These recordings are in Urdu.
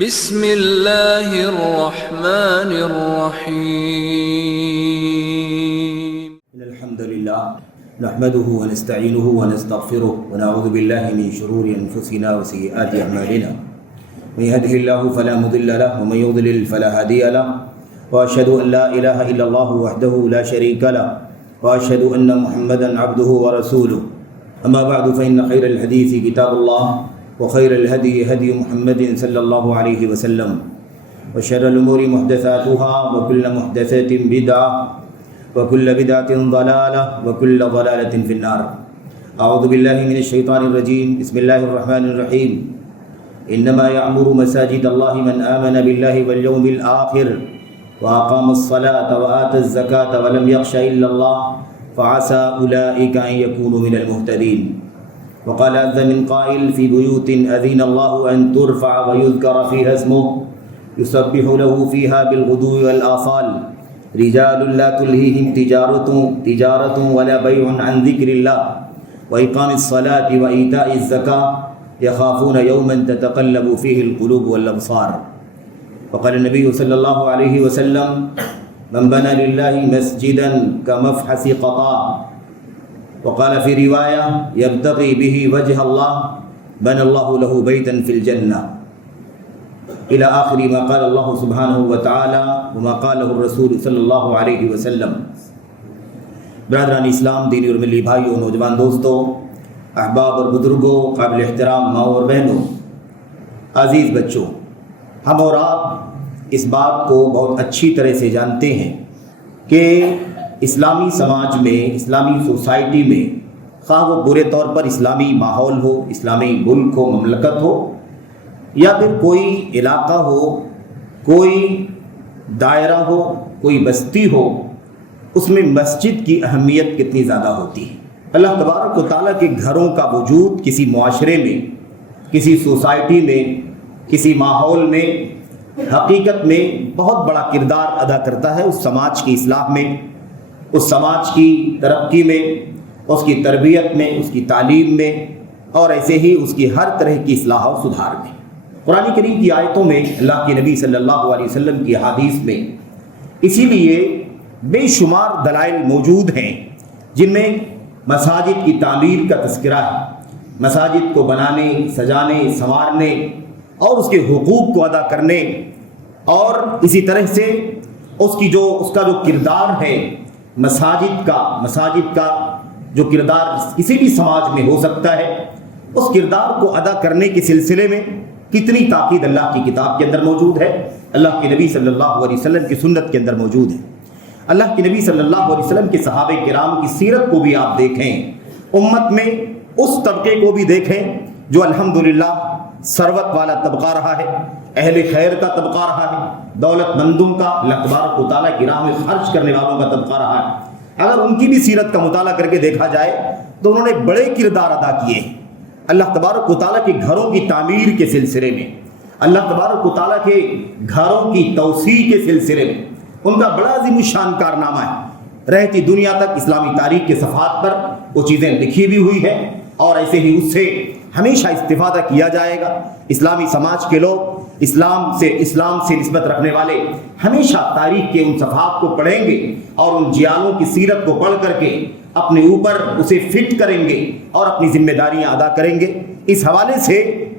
بسم اللہ الرحمن الرحیم الحمد للہ نحمده ونستعینه ونستغفره ونعوذ باللہ من شرور انفسنا وسیئات اعمالنا من يهده الله فلا مضل له ومن يضلل فلا هادي له واشهد ان لا اله الا الله وحده لا شريك له واشهد ان محمدا عبده ورسوله اما بعد فان خير الحديث كتاب الله وخير الهدي هدي محمد صلى الله عليه وسلم وشر الامور محدثاتها وكل محدثة بدعة وكل بدعة ضلالة وكل ضلالة في النار. اعوذ بالله من الشيطان الرجيم. بسم الله الرحمن الرحيم. انما يعمر مساجد الله من آمن بالله واليوم الآخر وأقام الصلاة وآتى الزكاة ولم يخش إلا الله فعسى أولئك أن يكونوا من المهتدين. وقال عز من قائل في بيوت أذن الله أن ترفع ويذكر فيها اسمه يسبح له فيها بالغدو والآصال رجال لا تلهيهم تجارة ولا بيع عن ذكر الله وإقام الصلاة وإيتاء الزكاة يخافون يوما تتقلب فيه القلوب والأبصار. وقال النبي صلى الله عليه وسلم من بنى لله مسجدا كمفحص قطاع. وقال في رواية يبتغي به وجه الله بنى الله له بيتا في الجنة إلى آخر ما قال الله سبحانه وتعالى وما قاله الرسول صلی اللہ علیہ وسلم. برادران اسلام، دینی اور ملی بھائیوں، نوجوان دوستوں، احباب اور بزرگوں، قابل احترام ماں اور بہنوں، عزیز بچوں، ہم اور آپ اس بات کو بہت اچھی طرح سے جانتے ہیں کہ اسلامی سماج میں، اسلامی سوسائٹی میں، خواہ وہ برے طور پر اسلامی ماحول ہو، اسلامی ملک ہو، مملکت ہو، یا پھر کوئی علاقہ ہو، کوئی دائرہ ہو، کوئی بستی ہو، اس میں مسجد کی اہمیت کتنی زیادہ ہوتی ہے. اللہ تبارک و تعالیٰ کے گھروں کا وجود کسی معاشرے میں، کسی سوسائٹی میں، کسی ماحول میں حقیقت میں بہت بڑا کردار ادا کرتا ہے اس سماج کی اصلاح میں، اس سماج کی ترقی میں، اس کی تربیت میں، اس کی تعلیم میں، اور ایسے ہی اس کی ہر طرح کی اصلاح و سدھار میں. قرآن کریم کی آیتوں میں، اللہ کے نبی صلی اللہ علیہ وسلم کی حدیث میں اسی لیے بے شمار دلائل موجود ہیں جن میں مساجد کی تعمیر کا تذکرہ ہے، مساجد کو بنانے، سجانے، سنوارنے اور اس کے حقوق کو ادا کرنے، اور اسی طرح سے اس کا جو کردار ہے، مساجد کا جو کردار کسی بھی سماج میں ہو سکتا ہے، اس کردار کو ادا کرنے کے سلسلے میں کتنی تاکید اللہ کی کتاب کے اندر موجود ہے، اللہ کے نبی صلی اللہ علیہ وسلم کی سنت کے اندر موجود ہے. اللہ کے نبی صلی اللہ علیہ وسلم کے صحابہ کرام کی سیرت کو بھی آپ دیکھیں، امت میں اس طبقے کو بھی دیکھیں جو الحمدللہ ثروت والا طبقہ رہا ہے، اہل خیر کا طبقہ رہا ہے، دولت مندوں کا، اللہ تبارک و تعالیٰ کی راہ میں خرچ کرنے والوں کا طبقہ رہا ہے. اگر ان کی بھی سیرت کا مطالعہ کر کے دیکھا جائے تو انہوں نے بڑے کردار ادا کیے ہیں اللہ تبارک و تعالیٰ کے گھروں کی تعمیر کے سلسلے میں، اللہ تبارک و تعالیٰ کے گھروں کی توسیع کے سلسلے میں. ان کا بڑا عظیم الشان کارنامہ ہے. رہتی دنیا تک اسلامی تاریخ کے صفحات پر وہ چیزیں لکھی بھی ہوئی ہیں، اور ایسے ہی اس سے ہمیشہ استفادہ کیا جائے گا. اسلامی سماج کے لوگ، اسلام سے نسبت رکھنے والے ہمیشہ تاریخ کے ان صفحات کو پڑھیں گے اور ان جیالوں کی سیرت کو پڑھ کر کے اپنے اوپر اسے فٹ کریں گے اور اپنی ذمہ داریاں ادا کریں گے. اس حوالے سے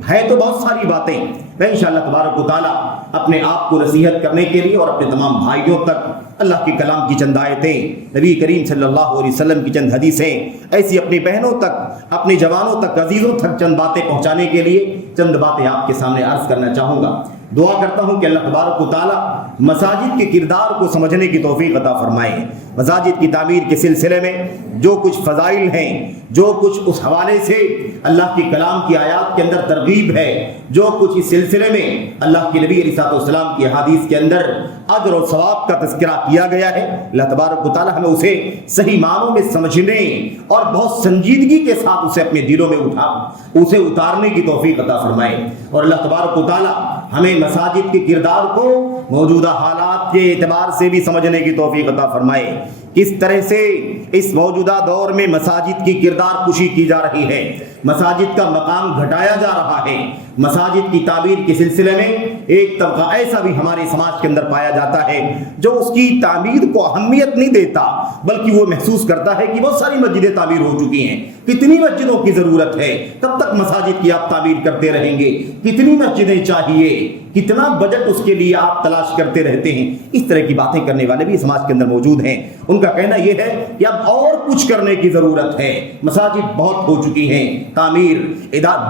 ہے تو بہت ساری باتیں، میں انشاءاللہ تبارک و تعالیٰ اپنے آپ کو نصیحت کرنے کے لیے اور اپنے تمام بھائیوں تک اللہ کے کلام کی چند آیتیں، نبی کریم صلی اللہ علیہ وسلم کی چند حدیثیں، ایسی اپنی بہنوں تک، اپنے جوانوں تک، عزیزوں تک چند باتیں پہنچانے کے لیے چند باتیں آپ کے سامنے عرض کرنا چاہوں گا. دعا کرتا ہوں کہ اللہ تبارک و تعالیٰ مساجد کے کردار کو سمجھنے کی توفیق عطا فرمائے. مساجد کی تعمیر کے سلسلے میں جو کچھ فضائل ہیں، جو کچھ اس حوالے سے اللہ کے کلام کی آیات کے اندر ترغیب ہے، جو کچھ اس سلسلے میں اللہ کے نبی علیہ السلام کی حدیث کے اندر اجر اور ثواب کا تذکرہ کیا گیا ہے، اللہ تبارک و تعالیٰ ہمیں اسے صحیح معنوں میں سمجھنے اور بہت سنجیدگی کے ساتھ اسے اپنے دلوں میں اسے اتارنے کی توفیق عطا فرمائے. اور اللہ تبارک و تعالیٰ ہمیں مساجد کے کردار کو موجودہ حالات کے اعتبار سے بھی سمجھنے کی توفیق عطا فرمائے. کس طرح سے اس موجودہ دور میں مساجد کی کردار کشی کی جا رہی ہے، مساجد کا مقام گھٹایا جا رہا ہے، مساجد کی تعمیر کے سلسلے میں ایک طبقہ ایسا بھی ہمارے سماج کے اندر پایا جاتا ہے جو اس کی تعمیر کو اہمیت نہیں دیتا، بلکہ وہ محسوس کرتا ہے کہ بہت ساری مسجدیں تعمیر ہو چکی ہیں، کتنی مسجدوں کی ضرورت ہے، کب تک مساجد کی آپ تعمیر کرتے رہیں گے، کتنی مسجدیں چاہیے، کتنا بجٹ اس کے لیے آپ تلاش کرتے رہتے ہیں۔ اس طرح کی باتیں کرنے والے بھی سماج کے اندر موجود ہیں۔ ان کا کہنا یہ ہے کہ اب اور کچھ کرنے کی ضرورت ہے، مساجد بہت ہو چکی ہیں، تعمیر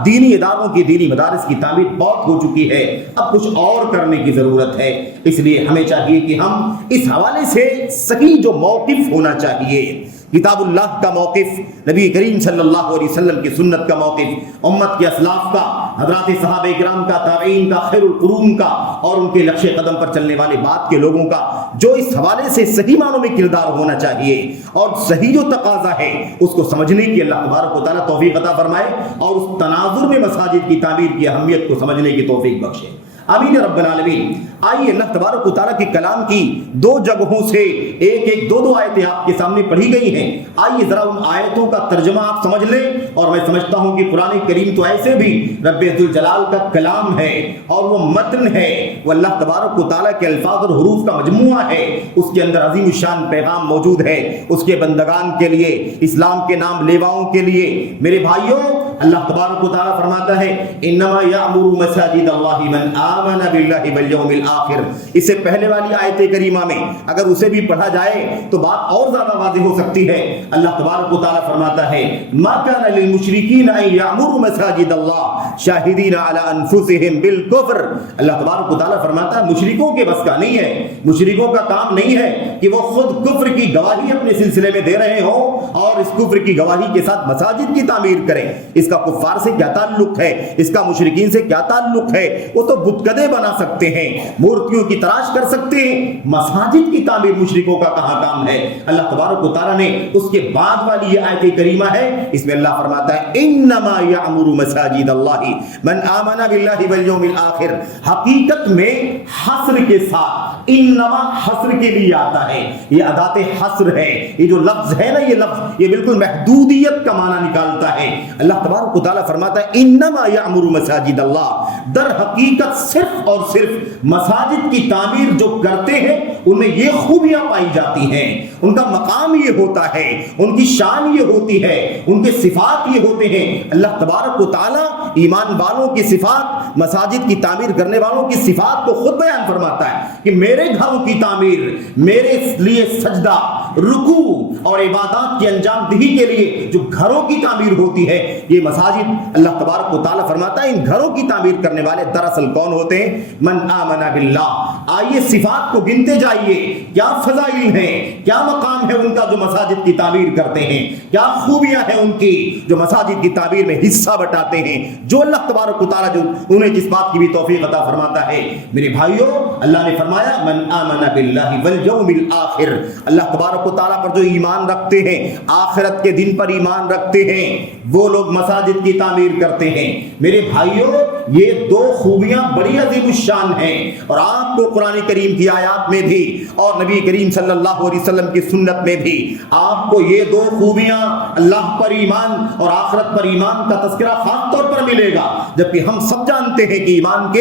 دینی اداروں کی، دینی مدارس کی تعمیر بہت ہو چکی ہے، اب کچھ اور کرنے کی ضرورت ہے۔ اس لیے ہمیں چاہیے کہ ہم اس حوالے سے صحیح جو موقف ہونا چاہیے، کتاب اللہ کا موقف، نبی کریم صلی اللہ علیہ وسلم کی سنت کا موقف، امت کے اسلاف کا، حضرات صحابہ کرام کا، تابعین کا، خیر القرون کا اور ان کے نقش قدم پر چلنے والے بعد کے لوگوں کا جو اس حوالے سے صحیح معنوں میں کردار ہونا چاہیے اور صحیح جو تقاضا ہے اس کو سمجھنے کی اللہ تبارک و تعالیٰ توفیق عطا فرمائے اور اس تناظر میں مساجد کی تعمیر کی اہمیت کو سمجھنے کی توفیق بخشے، آمین رب العالمین۔ آئیے اللہ تبارک و تعالیٰ کے کلام کی دو جگہوں سے ایک دو آیتیں آپ کے سامنے پڑھی گئی ہیں، آئیے ذرا ان آیتوں کا ترجمہ آپ سمجھ لیں۔ اور میں سمجھتا ہوں کہ قرآن کریم تو ایسے بھی رب ذوالجلال کا کلام ہے اور وہ متن ہے، وہ اللہ تبارک و تعالیٰ کے الفاظ اور حروف کا مجموعہ ہے، اس کے اندر عظیم الشان پیغام موجود ہے اس کے بندگان کے لیے، اسلام کے نام لیواؤں کے لیے۔ میرے بھائیوں، اللہ تبارک و تعالیٰ فرماتا ہے انما یعمر مساجد اللہ من آمن باللہ والیوم الآخر۔ اس سے پہلے والی آیت کریمہ میں اگر اسے بھی پڑھا جائے تو بات اور زیادہ واضح ہو سکتی ہے۔ اللہ تبارک و تعالیٰ فرماتا ہے ما کان للمشرکین ان یعمروا مساجد اللہ شاہدین علی انفسہم بالکفر۔ اللہ تبارک و تعالیٰ فرماتا ہے مشرکوں کے بس کا نہیں ہے، مشرکوں کا کام نہیں ہے کہ وہ خود کفر کی گواہی اپنے سلسلے میں دے رہے ہوں اور اس کفر کی گواہی کے ساتھ مساجد کی تعمیر کریں۔ اس کا کفار سے کیا تعلق ہے، اس کا مشرکین سے کیا تعلق ہے؟ وہ تو بتکدے بنا سکتے ہیں، مورتیوں کی تراش کر سکتے ہیں، مساجد کی تعمیر مشرکوں کا کہاں کام ہے؟ اللہ تبارک و تعالیٰ نے اس کے بعد والی یہ آیت کریمہ ہے، اس میں اللہ فرماتا ہے انما یعمر مساجد اللہ من آمن باللہ والیوم الآخر۔ حقیقت میں حصر کے ساتھ انما حصر کے لیے آتا ہے، یہ ادات حصر ہے، یہ جو لفظ ہے نا، یہ لفظ یہ بالکل محدودیت کا معنی نکالتا ہے۔ اللہ تبارک و تعالیٰ فرماتا ہے انما یعمر مساجد اللہ، در حقیقت صرف اور صرف مساجد کی تعمیر جو کرتے ہیں ان میں یہ خوبیاں پائی جاتی ہیں، ان کا مقام یہ ہوتا ہے، ان کی شان یہ ہوتی ہے، ان کے صفات یہ ہوتے ہیں۔ اللہ تبارک و تعالیٰ ایمان والوں کی صفات، مساجد کی تعمیر کرنے والوں کی صفات کو خود بیان فرماتا ہے کہ میرے گھروں کی تعمیر، میرے لیے سجدہ، رکوع اور عبادات کی انجام دہی کے لیے جو گھروں کی تعمیر ہوتی ہے یہ مساجد، اللہ تبارک و تعالیٰ فرماتا ہے ان گھروں کی تعمیر کرنے والے دراصل کون ہوتے ہیں؟ من آمن باللہ۔ آئیے صفات کو گنتے جائیے، کیا فضائل ہیں، کیا مقام ہے ان کا جو مساجد کی تعمیر کرتے ہیں، کیا خوبیاں ہیں ان کی جو مساجد کی تعمیر میں حصہ بٹاتے ہیں، جو اللہ تبارک و تعالیٰ جو انہیں جس بات کی بھی توفیق عطا فرماتا ہے۔ میرے بھائیوں، اللہ نے فرمایا من آمن باللہ والیوم الآخر، اللہ تبارک و تعالیٰ پر جو ایمان رکھتے ہیں، آخرت کے دن پر ایمان رکھتے ہیں، وہ لوگ مساجد کی تعمیر کرتے ہیں۔ میرے بھائیوں، یہ دو خوبیاں بڑی عظیم الشان ہیں اور آپ کو قرآن کریم کی آیات میں بھی اور نبی کریم صلی اللہ علیہ وسلم کی سنت میں بھی آپ کو یہ دو خوبیاں، اللہ پر ایمان اور آخرت پر ایمان کا تذکرہ خاص طور پر ملے گا، جبکہ ہم سب جانتے ہیں کہ ایمان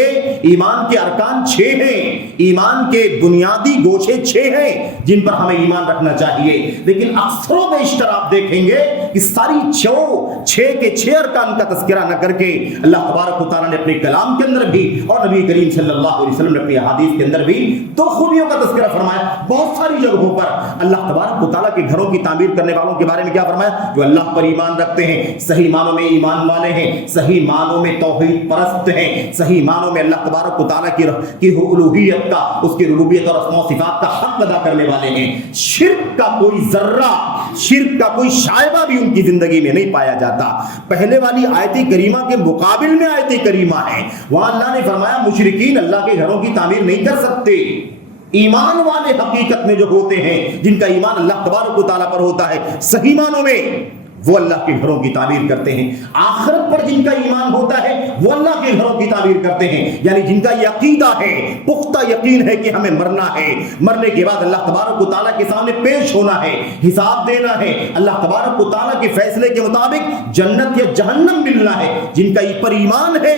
کے ارکان 6 ہیں، ایمان کے بنیادی گوشے 6 ہیں جن پر ہمیں ایمان رکھنا چاہیے، لیکن اکثر و بیشتر آپ دیکھیں گے کہ ساری 6 کے 6 ارکان کا تذکرہ نہ کر کے اللہ تبارک و تعالیٰ نے اپنے کلام کے اندر بھی اور نبی کریم صلی اللہ علیہ وسلم نے اپنی حدیث کے اندر بھی دو خوبیوں کا تذکرہ فرمایا۔ بہت ساری جگہوں پر اللہ تبارک و تعالیٰ کے گھروں کی تعمیر کرنے والوں کے بارے میں کیا فرمایا؟ جو اللہ پر ایمان رکھتے ہیں، صحیح معنوں میں ایمان والے ہیں، صحیح معنوں میں توحید پرست ہیں، صحیح معنوں میں اللہ تبارک و تعالیٰ کی الوہیت کا، اس کی ربوبیت اور اسماء و صفات کا حق ادا کرنے والے ہیں۔ شرک کا کوئی ذرہ، شرک کا کوئی شائبہ بھی ان کی زندگی میں نہیں پایا جاتا۔ پہلے والی آیت کریمہ کے مقابل میں آیت کریمہ ہے، وہاں اللہ نے فرمایا مشرکین اللہ کے گھروں کی تعمیر نہیں کر سکتے۔ ایمان والے حقیقت میں جو ہوتے ہیں، جن کا ایمان اللہ تبارک و تعالیٰ پر ہوتا ہے صحیح معنوں میں، وہ اللہ کے گھروں کی تعمیر کرتے ہیں۔ آخرت پر جن کا ایمان ہوتا ہے وہ اللہ کے گھروں کی تعمیر کرتے ہیں، یعنی جن کا یہ عقیدہ ہے، پختہ یقین ہے کہ ہمیں مرنا ہے، مرنے کے بعد اللہ تبارک و تعالیٰ کے سامنے پیش ہونا ہے، حساب دینا ہے، اللہ تبارک و تعالیٰ کے فیصلے کے مطابق جنت یا جہنم ملنا ہے، جن کا پر ایمان ہے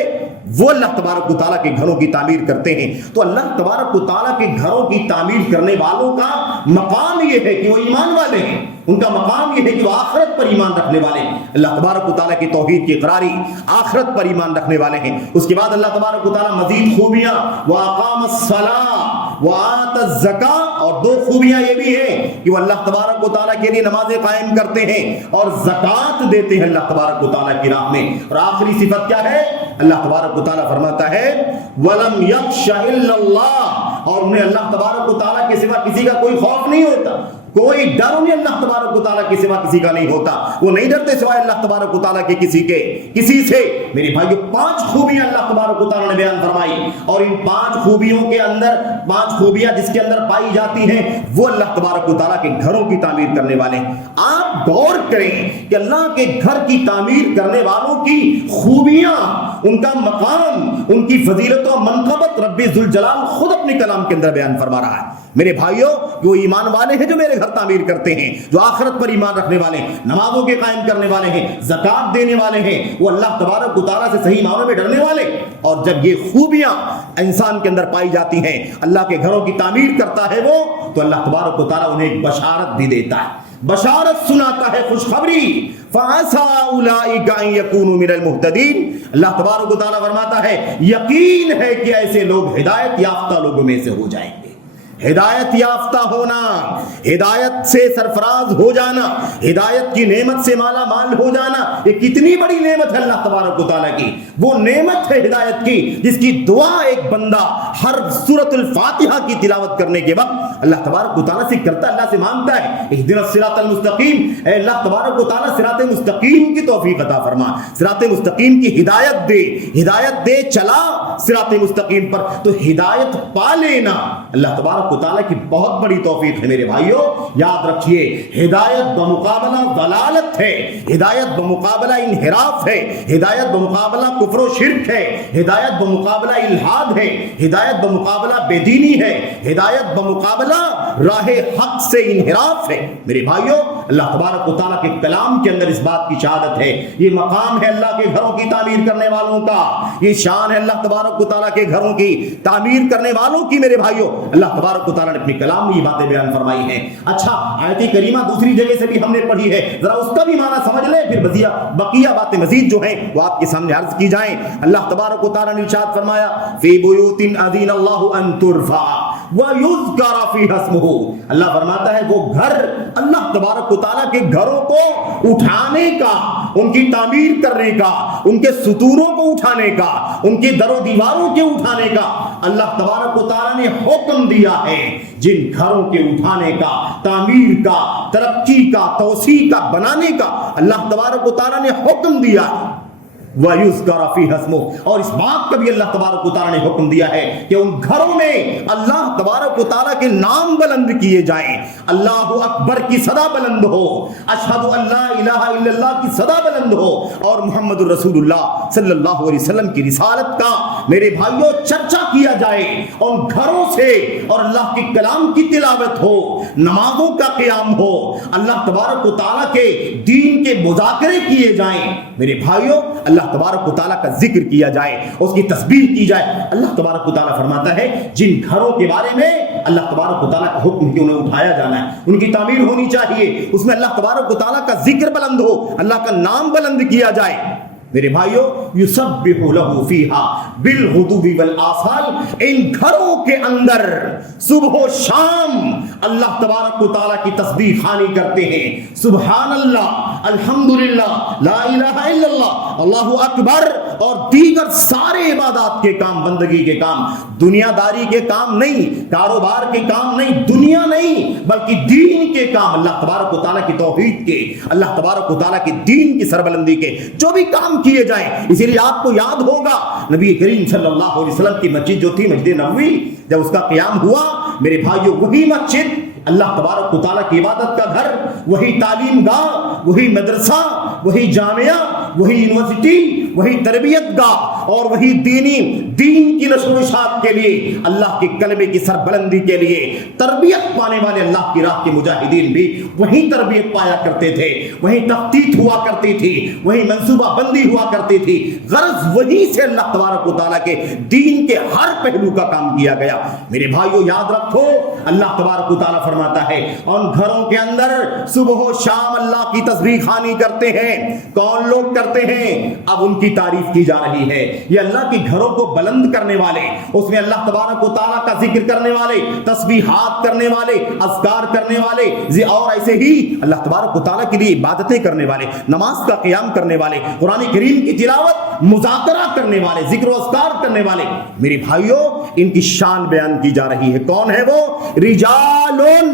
وہ اللہ تبارک و تعالیٰ کے گھروں کی تعمیر کرتے ہیں۔ تو اللہ تبارک و تعالیٰ کے گھروں کی تعمیر کرنے والوں کا مقام یہ ہے کہ وہ ایمان والے ہیں، ان کا مقام یہ ہے کہ وہ آخرت پر ایمان رکھنے والے ہیں، اللہ تبارک و تعالیٰ کی توحید کی اقراری، آخرت پر ایمان رکھنے والے ہیں۔ اس کے بعد اللہ تبارک و تعالیٰ مزید خوبیاں وَأَقَامَ الصَّلَاةَ وَآتَ الزَّكَاةَ، اور دو خوبیاں یہ بھی ہیں کہ وہ اللہ تبارک و تعالیٰ کے لیے نمازیں قائم کرتے ہیں اور زکوٰۃ دیتے ہیں اللہ تبارک و تعالیٰ کی راہ میں۔ اور آخری صفت کیا ہے؟ اللہ تبارک و تعالیٰ فرماتا ہے وَلَمْ يَخْشَ إِلَّا اللَّهَ، اور انہیں اللہ تبارک و تعالیٰ کے سوا کسی کا کوئی خوف نہیں ہوتا، کوئی ڈر انہیں اللہ تبارک و تعالیٰ کے سوا کسی کا نہیں ہوتا، وہ نہیں ڈرتے سوائے اللہ تبارک و تعالیٰ کے کسی سے۔ میرے بھائیو 5 خوبیاں اللہ تبارک و تعالیٰ نے بیان فرمائی، اور ان 5 خوبیوں کے اندر 5 خوبیاں جس کے اندر پائی جاتی ہیں وہ اللہ تبارک و تعالیٰ کے گھروں کی تعمیر کرنے والے ہیں۔ آپ غور کریں کہ اللہ کے گھر کی تعمیر کرنے والوں کی خوبیاں، ان کا مقام، ان کی فضیلت و منقبت رب ذوالجلال خود اپنے کلام کے اندر بیان فرما رہا ہے۔ میرے بھائیوں وہ ایمان والے ہیں جو میرے گھر تعمیر کرتے ہیں، جو آخرت پر ایمان رکھنے والے ہیں، نمازوں کے قائم کرنے والے ہیں، زکوٰۃ دینے والے ہیں، وہ اللہ تبارک و تعالیٰ سے صحیح معنوں میں ڈرنے والے۔ اور جب یہ خوبیاں انسان کے اندر پائی جاتی ہیں، اللہ کے گھروں کی تعمیر کرتا ہے وہ، تو اللہ تبارک و تعالیٰ انہیں ایک بشارت بھی دیتا ہے، بشارت سناتا ہے، خوشخبری فَعَسَىٰ أُولَٰئِكَ أَن يَكُونُوا مِنَ الْمُهْتَدِينَ۔ اللہ تبارک و تعالیٰ فرماتا ہے یقین ہے کہ ایسے لوگ ہدایت یافتہ لوگوں میں سے ہو جائیں گے۔ ہدایت یافتہ ہونا، ہدایت سے سرفراز ہو جانا، ہدایت کی نعمت سے مالا مال ہو جانا، یہ کتنی بڑی نعمت ہے اللہ تبارک و تعالیٰ کی۔ وہ نعمت ہے ہدایت کی جس کی دعا ایک بندہ ہر سورۃ الفاتحہ کی تلاوت کرنے کے وقت اللہ تبارک و تعالیٰ سے کرتا ہے، اللہ سے مانگتا ہے اہدنا الصراط المستقیم، اے اللہ تبارک و تعالیٰ صراط مستقیم کی توفیق عطا فرما، صراط مستقیم کی ہدایت دے چلا صراط مستقیم پر۔ تو ہدایت پا لینا اللہ تبارک و تعالیٰ کی بہت بڑی توفیق ہے۔ میرے بھائیوں یاد رکھیے ہدایت بمقابلہ ضلالت ہے، ہدایت بمقابلہ انحراف ہے، ہدایت بمقابلہ کفر و شرک ہے، ہدایت بمقابلہ الحاد ہے، ہدایت بمقابلہ بے دینی ہے، ہدایت بمقابلہ راہ حق سے انحراف ہے۔ میرے بھائیوں اللہ تبارک و تعالیٰ کے کلام کے اندر اس بات کی شہادت ہے، یہ مقام ہے اللہ کے گھروں کی تعمیر کرنے والوں کا، یہ شان ہے اللہ تبارک و تعالیٰ کے گھروں کی تعمیر کرنے والوں کی۔ میرے بھائیوں اللہ تبارک و تعالیٰ نے اپنے کلام میں یہ باتیں بیان فرمائی ہیں۔ اچھا آیت کریمہ دوسری جگہ سے بھی ہم نے پڑھی ہے، ذرا اس کا بھی معنی سمجھ لیں، پھر بقیہ باتیں مزید جو ہیں وہ آپ کے سامنے عرض کی جائیں۔ اللہ تبارک و تعالیٰ نے ارشاد فرمایا فی بیوت اذن اللہ ان ترفع ویذکر فیہا اسمہ، اللہ فرماتا ہے وہ گھر اللہ تبارک و تعالیٰ کے گھروں کو اٹھانے کا، ان کی تعمیر کرنے کا، ان کے ستونوں کو اٹھانے کا، ان کی در و دیواروں کے اٹھانے کا اللہ تبارک و تعالیٰ نے حکم دیا ہے۔ جن گھروں کے اٹھانے کا، تعمیر کا، ترقی کا، توسیع کا، بنانے کا اللہ تبارک و تعالیٰ نے حکم دیا وَيُذْكَرَ فِيهَا اسْمُهُ، اور اس بات کا بھی اللہ تبارک و تعالیٰ نے حکم دیا ہے کہ ان گھروں میں اللہ تبارک و تعالیٰ کے نام بلند کیے جائیں، اللہ اکبر کی صدا بلند ہو، اشہد ان لا الہ الا اللہ کی صدا بلند ہو، اور محمد الرسول اللہ صلی اللہ علیہ وسلم کی رسالت کا میرے بھائیوں چرچا کیا جائے، ان گھروں سے اور اللہ کے کلام کی تلاوت ہو، نمازوں کا قیام ہو، اللہ تبارک و تعالیٰ کے دین کے مذاکرے کیے جائیں۔ میرے بھائیوں اللہ تبارک و تعالیٰ کا ذکر کیا جائے، اس کی تسبیح کی جائے۔ اللہ تبارک و تعالیٰ فرماتا ہے جن گھروں کے بارے میں اللہ تبارک و تعالیٰ کا حکم کہ انہیں اٹھایا جانا ہے، ان کی تعمیر ہونی چاہیے، اس میں اللہ تبارک و تعالیٰ کا ذکر بلند ہو، اللہ کا نام بلند کیا جائے۔ میرے بھائیوں یسبح لہ فیہا بالغدو والآصال، ان گھروں کے اندر صبح و شام اللہ تبارک و تعالیٰ کی تسبیح خوانی کرتے ہیں، سبحان اللہ، الحمدللہ، لا الہ الا اللہ، اللہ اکبر، اور دیگر سارے عبادات کے کام، بندگی کے کام، دنیا داری کے کام نہیں، کاروبار کے کام نہیں، دنیا نہیں، بلکہ دین کے کام، اللہ تبارک و تعالیٰ کی توحید کے، اللہ تبارک و تعالیٰ کی دین کی سربلندی کے جو بھی کام کیے جائیں۔ اسی لیے آپ کو یاد ہوگا نبی کریم صلی اللہ علیہ وسلم کی مسجد جو تھی مسجد نبوی، جب اس کا قیام ہوا میرے بھائیوں وہی مسجد اللہ تبارک و تعالیٰ کی عبادت کا گھر، وہی تعلیم گاہ، وہی مدرسہ، وہی جامعہ، وہی یونیورسٹی، وہی تربیت گاہ اور وہی دین کی نشر و اشاعت کے لیے، اللہ کے کلمے کی سربلندی کے لیے تربیت پانے والے اللہ کی راہ کے مجاہدین بھی وہیں تربیت پایا کرتے تھے، وہیں تخطیط ہوا کرتی تھی، وہیں منصوبہ بندی ہوا کرتی تھی۔ غرض وہیں سے اللہ تبارک و تعالیٰ کے دین کے ہر پہلو کا کام کیا گیا۔ میرے بھائیو یاد رکھو، اللہ تبارک و تعالیٰ فرماتا ہے ان گھروں کے اندر صبح و شام اللہ کی تسبیح خوانی کرتے ہیں۔ کون لوگ کرتے ہیں؟ اب ان کی تعریف کی جا رہی ہے۔ یہ اللہ کے گھروں کو بلند کرنے والے، اس میں اللہ تبارک و تعالیٰ کا ذکر کرنے والے، تسبیحات کرنے والے، اذکار کرنے والے، اور ایسے ہی اللہ تبارک و تعالیٰ کے لیے عبادتیں کرنے والے، نماز کا قیام کرنے والے، قرآن کریم کی تلاوت، مذاکرہ کرنے والے، ذکر و اذکار کرنے والے، میرے بھائیوں ان کی شان بیان کی جا رہی ہے۔ کون ہے وہ؟ رجالون۔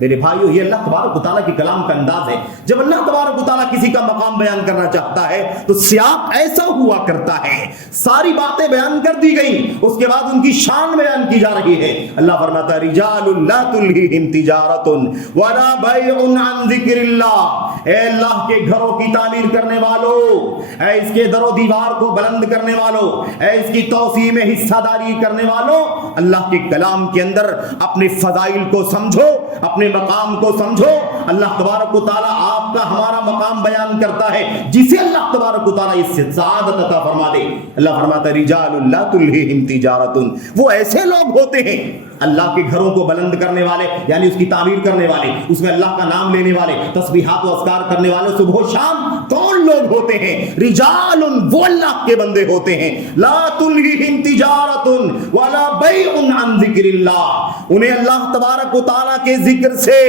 میرے بھائیو یہ اللہ تبارک و تعالیٰ کے کلام کا انداز ہے۔ جب اللہ تبارک و تعالیٰ کسی کا مقام بیان کرنا چاہتا ہے تو سیاق ایسا ہوا کرتا ہے، ساری باتیں بیان کر دی گئی، اس کے بعد ان کی شان بیان کی جا رہی ہے۔ اللہ فرماتا ہے رجال لا تلہیہم تجارۃ ولا بیع عن ذکر اللہ۔ اے اللہ کے گھروں کی تعمیر کرنے والوں، اے اس کے در و دیوار کو بلند کرنے والوں، اے اس کی توسیع میں حصہ داری کرنے والوں، اللہ کے کلام کے اندر اپنے فضائل کو سمجھو، اپنے مقام کو سمجھو۔ اللہ تبارک و تعالیٰ آپ کا ہمارا مقام بیان کرتا ہے، جسے اللہ تبارک و تعالیٰ اس سے سعادت عطا فرما دے۔ اللہ فرماتا ہے رجال لا تلہیہم تجارۃ، وہ ایسے لوگ ہوتے ہیں اللہ کے گھروں کو بلند کرنے والے، یعنی اس کی تعمیر کرنے والے، اس میں اللہ کا نام لینے والے، تسبیحات و اذکار کرنے والے صبح و شام۔ کون لوگ ہوتے ہیں؟ رجال، وہ اللہ کے بندے ہوتے ہیں، لا تلہیہم تجارۃ ولا بیع عن ذکر اللہ، انہیں اللہ تبارک و تعالیٰ کے ذکر سے،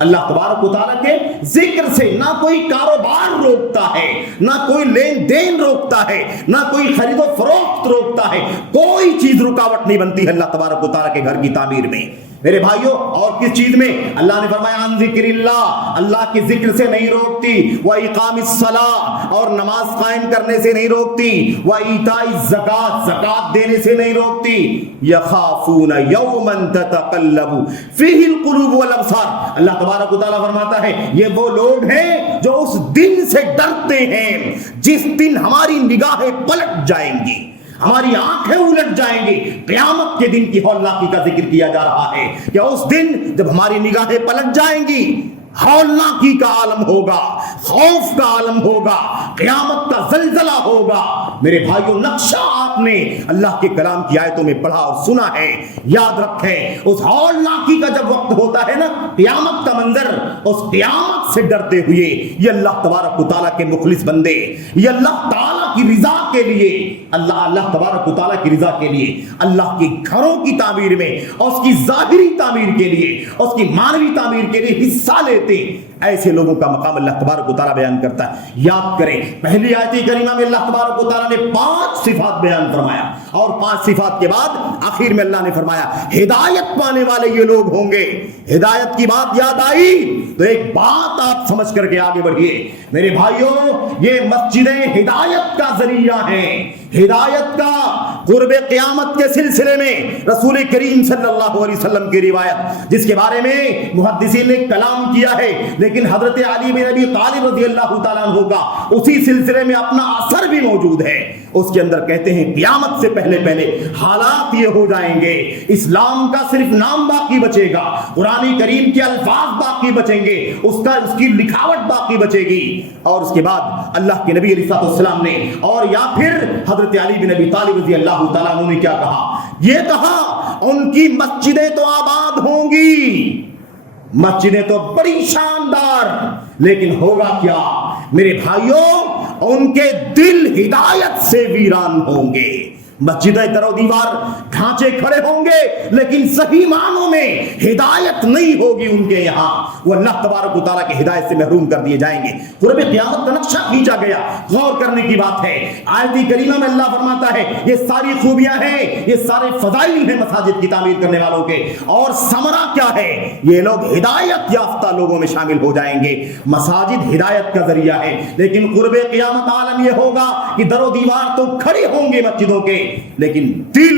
اللہ تبارک و تعالیٰ کے ذکر سے نہ کوئی کاروبار روکتا ہے، نہ کوئی لین دین روکتا ہے، نہ کوئی خرید و فروخت روکتا ہے، کوئی چیز رکاوٹ نہیں بنتی ہے اللہ تبارک و تعالیٰ کے گھر کی تعمیر میں۔ میرے بھائیوں اور کس چیز میں؟ اللہ نے فرمایا عن ذکر اللہ، اللہ کے ذکر سے نہیں روکتی، وَإِقَامِ الصَّلَاةِ، اور نماز قائم کرنے سے نہیں روکتی، وَإِيتَاءِ الزَّكَاةِ، زکات دینے سے نہیں روکتی، يَخَافُونَ يَوْمًا تَتَقَلَّبُ فِيهِ الْقُلُوبُ وَالْأَبْصَارُ۔ اللہ تبارک و تعالیٰ فرماتا ہے یہ وہ لوگ ہیں جو اس دن سے ڈرتے ہیں جس دن ہماری نگاہیں پلٹ جائیں گی، ہماری آنکھیں الٹ جائیں گی۔ قیامت کے دن کی ہولناکی کا ذکر کیا جا رہا ہے کہ اس دن جب ہماری نگاہیں پلٹ جائیں گی، ہولناکی کا عالم ہوگا، خوف کا عالم ہوگا، قیامت کا زلزلہ ہوگا۔ میرے بھائیوں نقشہ آپ نے اللہ کے کلام کی آیتوں میں پڑھا اور سنا ہے، یاد رکھیں اس ہولناکی کا جب وقت ہوتا ہے نا، قیامت کا منظر، اس قیامت سے ڈرتے ہوئے یہ اللہ تبارک و تعالیٰ کے مخلص بندے، یہ اللہ تعالیٰ کی رضا کے لیے، اللہ تبارک و تعالیٰ کی رضا کے لیے، اللہ کے گھروں کی تعمیر میں، اس کی ظاہری تعمیر کے لیے، اس کی معنوی تعمیر کے لیے حصہ لیتے، ایسے لوگوں کا مقام اللہ تبارک و تعالیٰ بیان کرتا ہے۔ یاد کریں پہلی آیت کریمہ میں اللہ تبارک و تعالیٰ نے 5 صفات بیان فرمایا، اور 5 صفات کے بعد آخر میں اللہ نے فرمایا ہدایت پانے والے یہ لوگ ہوں گے۔ ہدایت کی بات یاد آئی تو ایک بات آپ سمجھ کر کے آگے بڑھیے میرے بھائیوں، یہ مسجدیں ہدایت کا ذریعہ ہیں، ہدایت کا۔ قرب قیامت کے سلسلے میں رسول کریم صلی اللہ علیہ وسلم کی روایت جس کے بارے میں محدثین نے کلام کیا ہے، لیکن حضرت علی بن ابی طالب رضی اللہ تعالیٰ عنہ کا اسی سلسلے میں اپنا اثر بھی موجود ہے۔ اس کے اندر کہتے ہیں قیامت سے پہلے پہلے حالات یہ ہو جائیں گے، اسلام کا صرف نام باقی بچے گا، قرآن کریم کے الفاظ باقی بچیں گے، اس کی لکھاوٹ باقی بچے گی، اور اس کے بعد اللہ کے نبی علیہ السلام نے اور یا پھر حضرت علی بن ابی طالب رضی اللہ تعالیٰ عنہ نے کیا کہا؟ یہ کہا ان کی مسجدیں تو آباد ہوں گی، مسجدیں تو بڑی شاندار، لیکن ہوگا کیا میرے بھائیوں؟ ان کے دل ہدایت سے ویران ہوں گے۔ مسجدیں در و دیوار ڈھانچے کھڑے ہوں گے لیکن صحیح معنوں میں ہدایت نہیں ہوگی ان کے یہاں، وہ اللہ تبارک و تعالیٰ کی ہدایت سے محروم کر دیے جائیں گے۔ قرب قیامت کا نقشہ کھینچا گیا، غور کرنے کی بات ہے۔ آیت کریمہ میں اللہ فرماتا ہے یہ ساری خوبیاں ہیں، یہ سارے فضائل ہیں مساجد کی تعمیر کرنے والوں کے، اور ثمرہ کیا ہے؟ یہ لوگ ہدایت یافتہ لوگوں میں شامل ہو جائیں گے۔ مساجد ہدایت کا ذریعہ ہے، لیکن قرب قیامت عالم یہ ہوگا کہ در و دیوار تو کھڑے ہوں گے مسجدوں کے، لیکن دل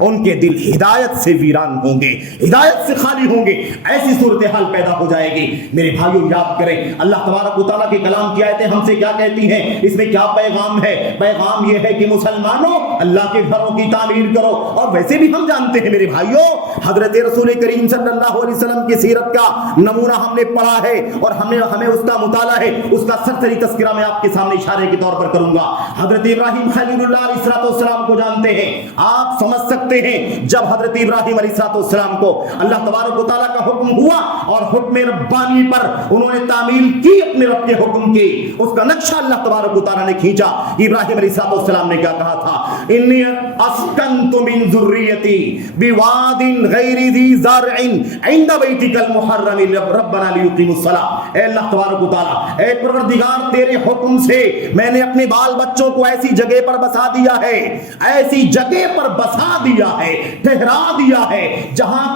ان کے دل ہدایت سے ویران ہوں گے، ہدایت سے خالی ہوں گے، ایسی صورتحال پیدا ہو جائے گی۔ میرے بھائیوں یاد کریں اللہ تبارک و تعالیٰ کے کلام کی آیتیں ہم سے کیا کہتی ہیں، اس میں کیا پیغام ہے؟ پیغام یہ ہے کہ مسلمانوں اللہ کے گھروں کی تعمیر کرو۔ اور ویسے بھی ہم جانتے ہیں میرے بھائیوں، حضرت رسول کریم صلی اللہ علیہ وسلم کی سیرت کا نمونہ ہم نے پڑھا ہے اور ہمیں اس کا مطالعہ ہے، اس کا سرسری تذکرہ میں آپ کے سامنے اشارے کے طور پر کروں گا۔ حضرت ابراہیم خلیل اللہ علیہ السلام کو جانتے ہیں، آپ سمجھ سکتے ہیں جب حضرت ابراہیم علیہ السلام کو اللہ تبارک و تعالیٰ کا حکم ہوا اور حکم ربانی پر انہوں نے تعمیل کی اپنے رب کے حکم کی، اس کا نقشہ اللہ تبارک و تعالیٰ نے کھینچا۔ ابراہیم علیہ السلام نے کیا کہا تھا؟ انی اسکنت من ذریتی بواد غیر ذی زرع عند بیتک المحرم ربنا لیقیموا الصلاۃ۔ اے اللہ تبارک و تعالیٰ، اے پروردگار، تیرے حکم سے میں نے اپنے بال بچوں کو ایسی جگہ پر بسا دیا ہے، ایسی جگہ پر بسا دیا ہے، ٹھہرا دیا ہے جہاں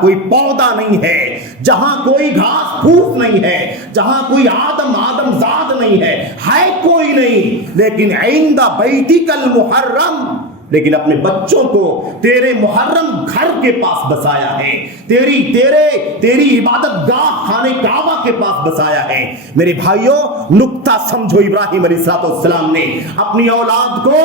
کوئی پودا نہیں ہے، جہاں کوئی گھاس پھوس نہیں ہے، جہاں کوئی آدم زاد نہیں ہے کوئی نہیں، لیکن عند بیتک المحرم، لیکن اپنے بچوں کو تیرے محرم گھر کے پاس بسایا ہے، تیری عبادت گاہ خانے کعبہ کے پاس بسایا ہے۔ میرے بھائیوں نکتہ سمجھو، ابراہیم علیہ السلام نے اپنی اولاد کو